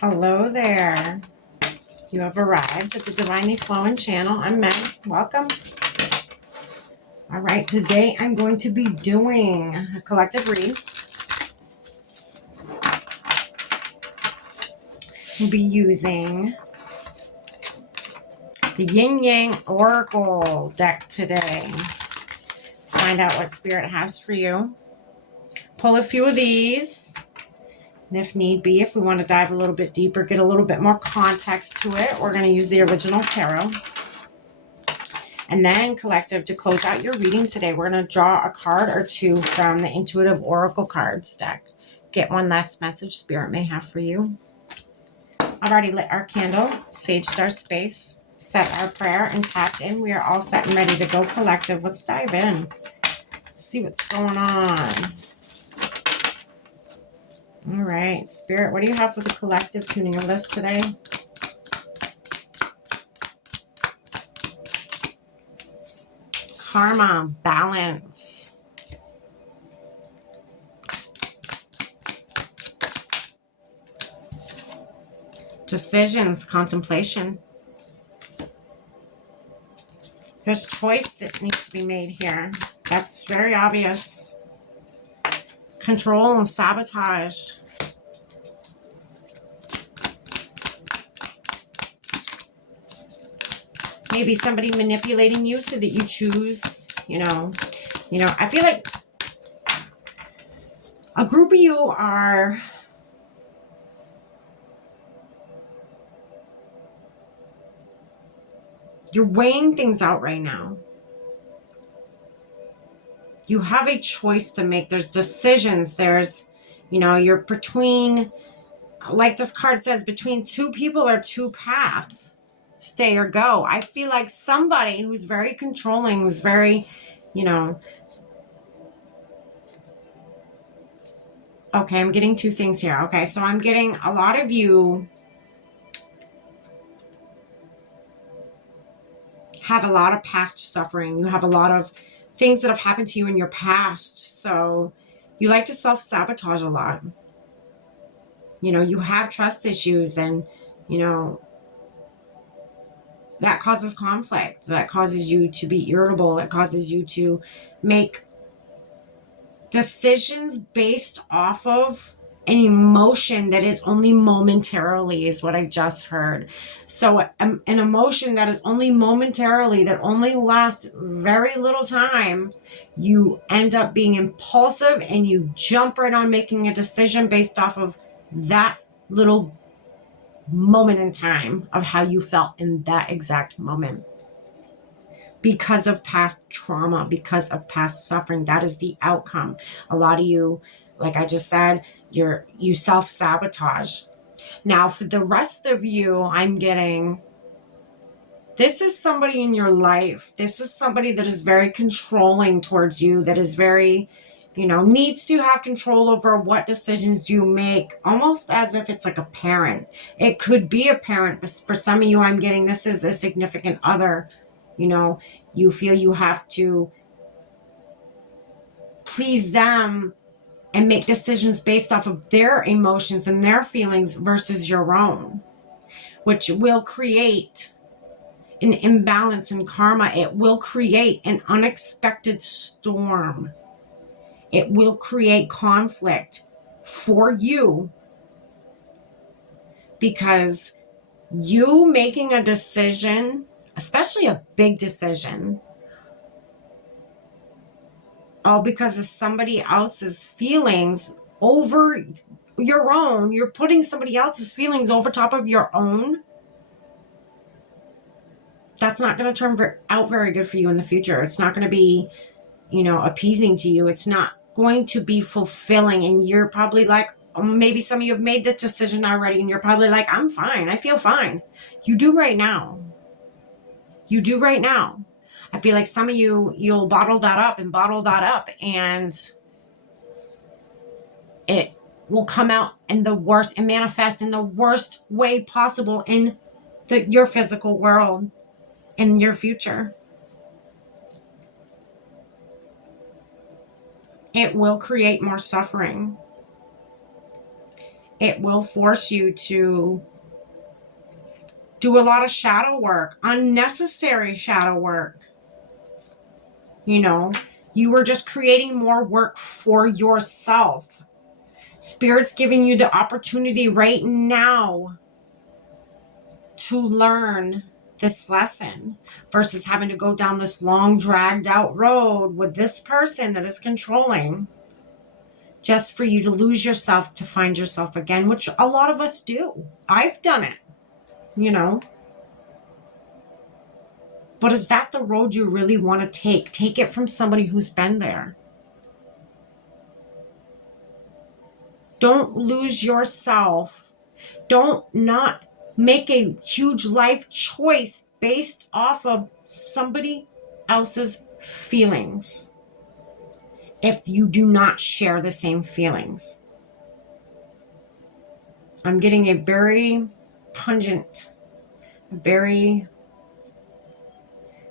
Hello there. You have arrived at the Divinely Flowing channel. I'm Meg. Welcome. All right, today I'm going to be doing a collective read. We'll be using the Yin Yang Oracle deck today. Find out what Spirit has for you. Pull a few of these. And if need be, if we want to dive a little bit deeper, get a little bit more context to it, we're going to use the original tarot. And then, collective, to close out your reading today, we're going to draw a card or two from the Intuitive Oracle cards deck. Get one last message Spirit may have for you. I've already lit our candle, saged our space, set our prayer, and tapped in. We are all set and ready to go, collective. Let's dive in. See what's going on. All right, Spirit, what do you have for the collective tuning your list today? Karma, balance. Decisions, contemplation. There's choice that needs to be made here. That's very obvious. Control and sabotage. Maybe somebody manipulating you so that you choose, I feel like a group of you are you're weighing things out right now. You have a choice to make. There's decisions. There's, you're between, like this card says, between two people or two paths. Stay or go. I feel like somebody who's very controlling, who's very, okay, I'm getting two things here. Okay, so I'm getting a lot of you have a lot of past suffering. You have a lot of things that have happened to you in your past. So you like to self-sabotage a lot. You have trust issues and, that causes conflict. That causes you to be irritable. It causes you to make decisions based off of an emotion that is only momentarily, is what I just heard. So an emotion that is only momentarily, that only lasts very little time, you end up being impulsive and you jump right on making a decision based off of that little moment in time of how you felt in that exact moment. Because of past trauma, because of past suffering, that is the outcome. A lot of you, like I just said, you self-sabotage. Now, for the rest of you, I'm getting, this is somebody in your life. This is somebody that is very controlling towards you, that is very, needs to have control over what decisions you make, almost as if it's like a parent. It could be a parent, but for some of you, I'm getting this is a significant other. You feel you have to please them and make decisions based off of their emotions and their feelings versus your own, which will create an imbalance in karma. It will create an unexpected storm. It will create conflict for you because you making a decision, especially a big decision, all because of somebody else's feelings over your own. You're putting somebody else's feelings over top of your own. That's not going to turn out very good for you in the future. It's not going to be, appeasing to you. It's not going to be fulfilling. And you're probably like, maybe some of you have made this decision already and you're probably like, I'm fine. I feel fine. You do right now. You do right now. I feel like some of you'll bottle that up and it will come out in the worst and manifest in the worst way possible in your physical world, in your future. It will create more suffering. It will force you to do a lot of shadow work, unnecessary shadow work. You know, you were just creating more work for yourself. Spirit's giving you the opportunity right now to learn this lesson versus having to go down this long, dragged out road with this person that is controlling just for you to lose yourself to find yourself again, which a lot of us do. I've done it, you know. But is that the road you really want to take? Take it from somebody who's been there. Don't lose yourself. Don't not make a huge life choice based off of somebody else's feelings if you do not share the same feelings. I'm getting a very pungent, very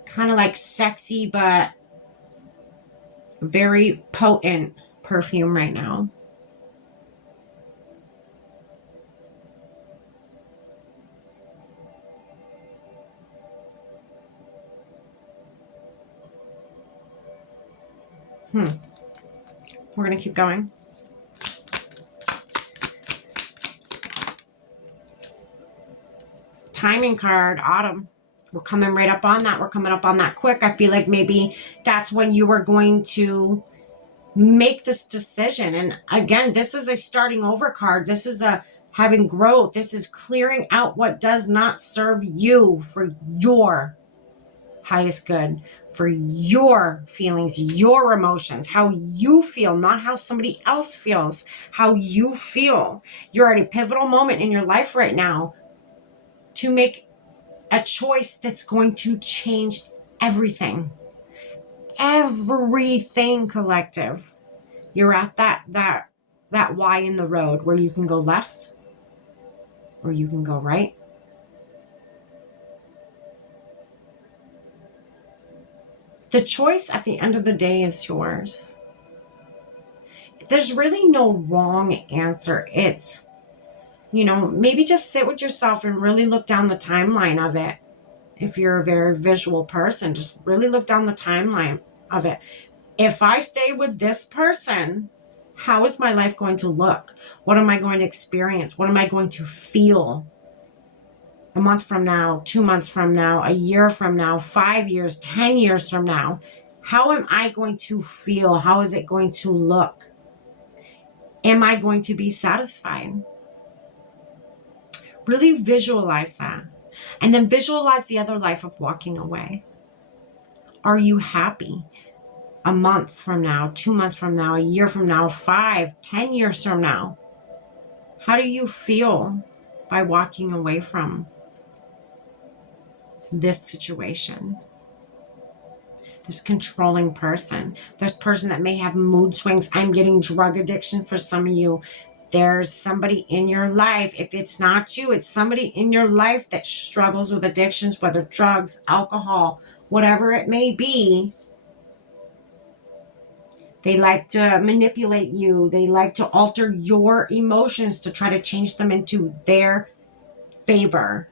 kind of like sexy, but very potent perfume right now. We're going to keep going. Timing card, autumn. We're coming right up on that. We're coming up on that quick. I feel like maybe that's when you are going to make this decision. And again, this is a starting over card. This is a having growth. This is clearing out what does not serve you for your highest good, for your feelings, your emotions, how you feel, not how somebody else feels, how you feel. You're at a pivotal moment in your life right now to make a choice that's going to change everything. Everything, collective. You're at that Y in the road where you can go left or you can go right. The choice at the end of the day is yours. There's really no wrong answer. It's, you know, maybe just sit with yourself and really look down the timeline of it. If you're a very visual person, just really look down the timeline of it. If I stay with this person, how is my life going to look? What am I going to experience? What am I going to feel? A month from now, 2 months from now, a year from now, 5 years, 10 years from now, how am I going to feel? How is it going to look? Am I going to be satisfied? Really visualize that. And then visualize the other life of walking away. Are you happy? A month from now, 2 months from now, a year from now, 5, 10 years from now. How do you feel by walking away from this situation? This controlling person, this person that may have mood swings. I'm getting drug addiction for some of you. There's somebody in your life. If it's not you, it's somebody in your life that struggles with addictions, whether drugs, alcohol, whatever it may be. They like to manipulate you. They like to alter your emotions to try to change them into their favor.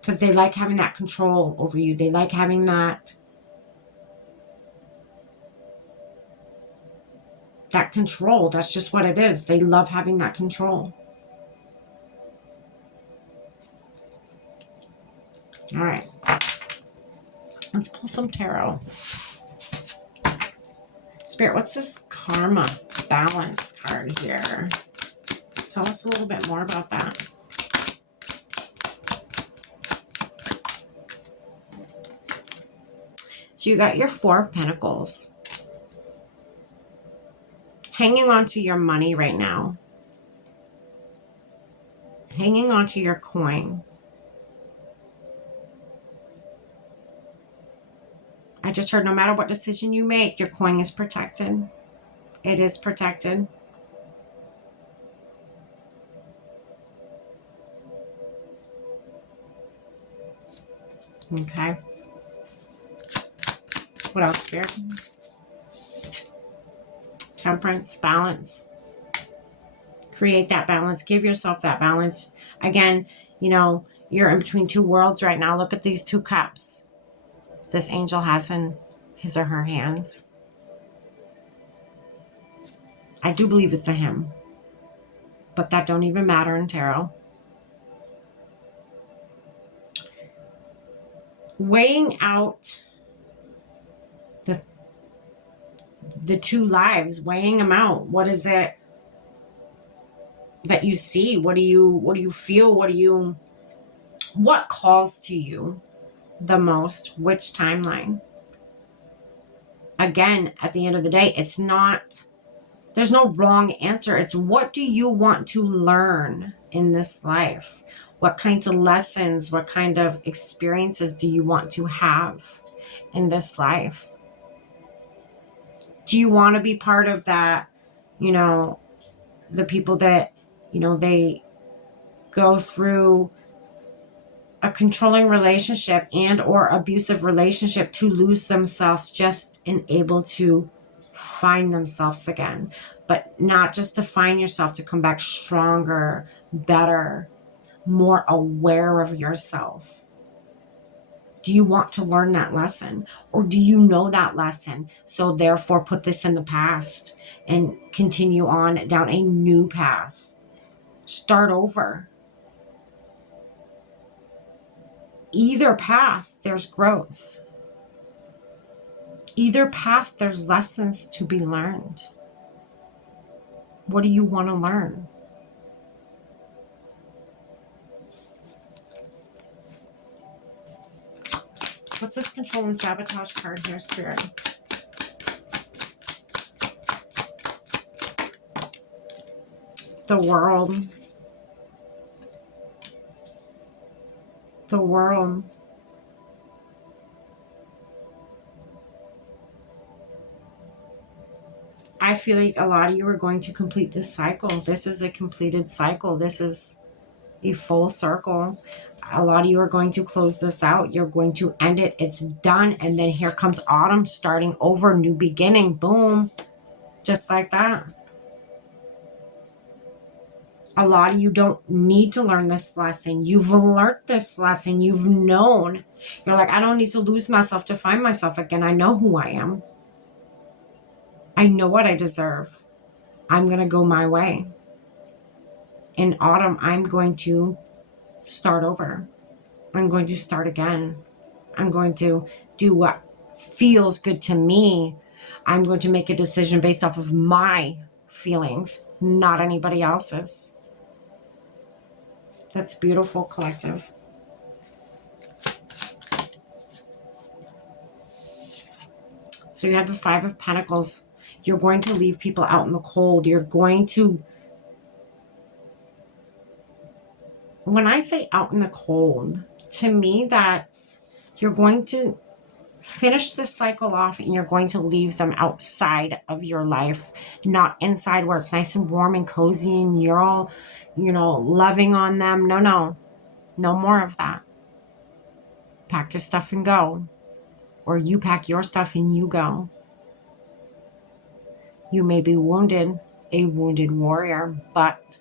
Because they like having that control over you. They like having that control. That's just what it is. They love having that control. All right. Let's pull some tarot. Spirit, what's this karma balance card here? Tell us a little bit more about that. So you got your Four of Pentacles. Hanging on to your money right now. Hanging on to your coin. I just heard no matter what decision you make, your coin is protected. It is protected. Okay. What else, Spirit? Temperance, balance, Create that balance. Give yourself that balance. Again, you know, you're in between two worlds right now. Look at these two cups this angel has in his or her hands. I do believe it's a him, but that don't even matter in tarot. Weighing out the two lives, weighing them out. What is it that you see? What do you feel? What calls to you the most? Which timeline? Again, at the end of the day, there's no wrong answer. It's what do you want to learn in this life? What kind of lessons, what kind of experiences do you want to have in this life? Do you want to be part of that, the people that, they go through a controlling relationship and or abusive relationship to lose themselves just and able to find themselves again, but not just to find yourself, to come back stronger, better, more aware of yourself? Do you want to learn that lesson, or do you know that lesson, so therefore put this in the past and continue on down a new path? Start over. Either path, there's growth. Either path, there's lessons to be learned. What do you want to learn? What's this control and sabotage card here, Spirit? The world. The world. I feel like a lot of you are going to complete this cycle. This is a completed cycle. This is a full circle. A lot of you are going to close this out. You're going to end it. It's done. And then here comes autumn, starting over, new beginning. Boom. Just like that. A lot of you don't need to learn this lesson. You've learned this lesson. You've known. You're like, I don't need to lose myself to find myself again. I know who I am. I know what I deserve. I'm going to go my way. In autumn, I'm going to start over. I'm going to start again. I'm going to do what feels good to me. I'm going to make a decision based off of my feelings, not anybody else's. That's beautiful, collective. So you have the Five of Pentacles. You're going to leave people out in the cold. You're going to, when I say out in the cold, to me that's, you're going to finish this cycle off and you're going to leave them outside of your life, not inside where it's nice and warm and cozy and you're all, loving on them. No more of that. Pack your stuff and go. Or you pack your stuff and you go. You may be wounded, a wounded warrior, but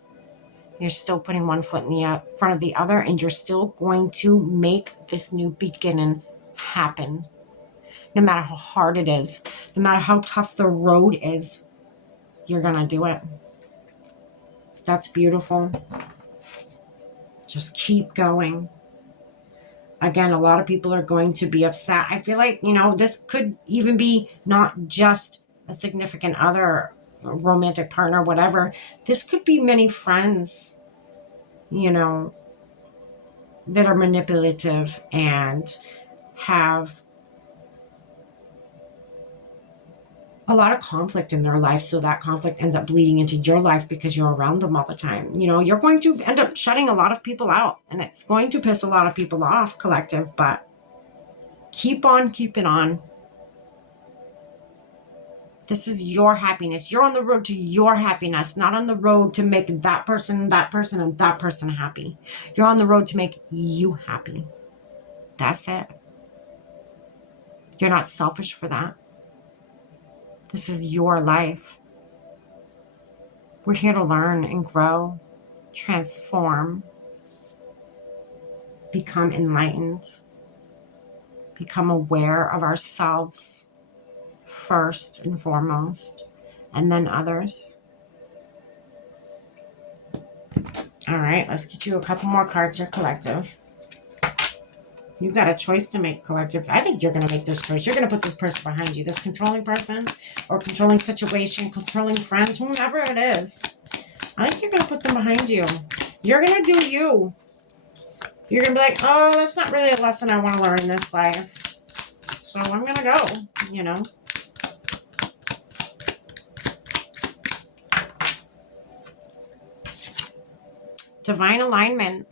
you're still putting one foot in the front of the other, and you're still going to make this new beginning happen. No matter how hard it is, no matter how tough the road is, you're going to do it. That's beautiful. Just keep going. Again, a lot of people are going to be upset. I feel like, this could even be not just a significant other, a romantic partner, whatever. This could be many friends, that are manipulative and have a lot of conflict in their life. So that conflict ends up bleeding into your life because you're around them all the time. You're going to end up shutting a lot of people out, and it's going to piss a lot of people off, collective, but keep on keeping on. This is your happiness. You're on the road to your happiness, not on the road to make that person, and that person happy. You're on the road to make you happy. That's it. You're not selfish for that. This is your life. We're here to learn and grow, transform, become enlightened, become aware of ourselves first and foremost, and then others. All right, let's get you a couple more cards here, collective. You got a choice to make, collective. I think you're going to make this choice. You're going to put this person behind you, this controlling person or controlling situation, controlling friends, whomever it is. I think you're going to put them behind you. You're going to do you. You're going to be like, oh, that's not really a lesson I want to learn in this life. So I'm going to go, you know. Divine alignment.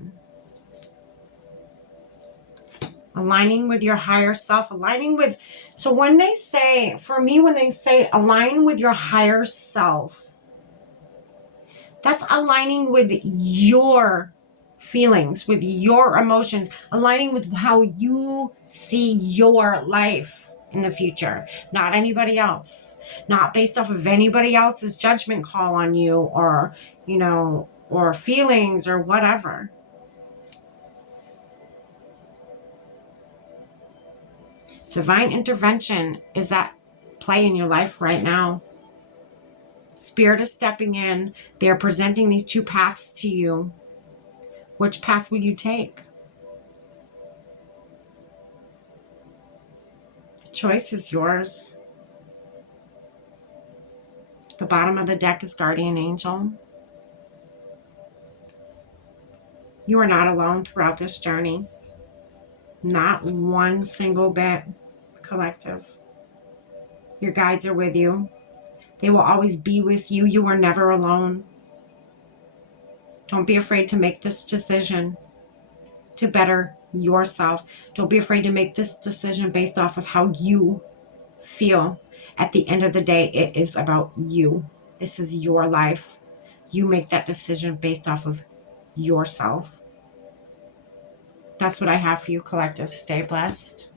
Aligning with your higher self, aligning with, so when they say, for me, when they say align with your higher self, that's aligning with your feelings, with your emotions, aligning with how you see your life in the future, not anybody else, not based off of anybody else's judgment call on you or, you know, or feelings or whatever. Divine intervention is at play in your life right now. Spirit is stepping in. They're presenting these two paths to you. Which path will you take? The choice is yours. The bottom of the deck is Guardian Angel. You are not alone throughout this journey. Not one single bit, collective. Your guides are with you. They will always be with you. You are never alone. Don't be afraid to make this decision to better yourself. Don't be afraid to make this decision based off of how you feel. At the end of the day, it is about you. This is your life. You make that decision based off of yourself. That's what I have for you, collective. Stay blessed.